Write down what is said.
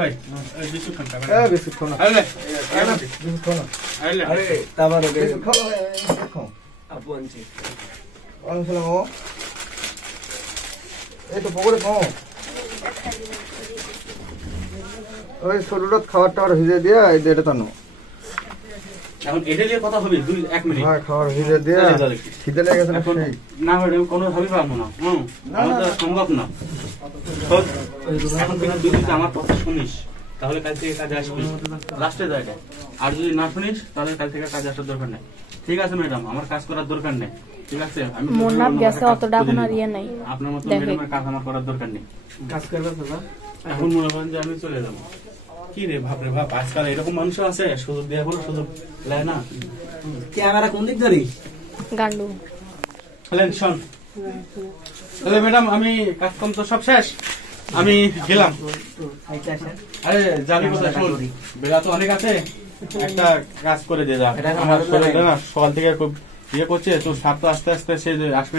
ভাই বিস্কুট খান বিস্কুট খাও না বিস্কুট খাও না আরে তারপর বিস্কুট খাও খাও আপু আনছি আসসালাম ও এই তো পকোড়ে খাও ওই ছোটটা খাবারটা ভিজে দিয়ে এই এটা টানো এখন এটা নিয়ে কথা হবে 1 মিনিট হ্যাঁ খাবার ভিজে দিয়ে খিদে লেগে গেছে এখন না হলে কোনো ভাবি পাবো না আমাদের সম্ভব না এখন তুই যদি আমার কথা শুনিস তাহলে কাল থেকে কাজে আসবি লাস্টে জায়গা আর যদি না শুনিস তাহলে কাল থেকে কাজে আসার দরকার নেই ঠিক আছে ম্যাডাম আমার কাজ করার দরকার নেই ঠিক আছে আমি মোনাপ গেছে অতটা এখন আর ইয়ে নাই আপনার মতো ম্যাডামের কাজ আমার করার দরকার নেই কাজ করবে দাদা এখন মনে করেন যে আমি চলে যাবো কি রে ভাবরে ভাব আজকাল এরকম মানুষ আছে সুযোগ দেওয়া কোনো সুযোগ নেয় না ক্যামেরা কোন দিক ধরিস গান্ডু শোন তাহলে ম্যাডাম আমি কাজকর্ম তো সব শেষ আমি গেলাম আরে যাবি কোথায় শোন বেলা তো অনেক আছে একটা কাজ করে দিয়ে যা আমার শরীরটা না সকাল থেকে খুব ইয়ে করছে তোর সাপ তো আস্তে আস্তে সে আসবে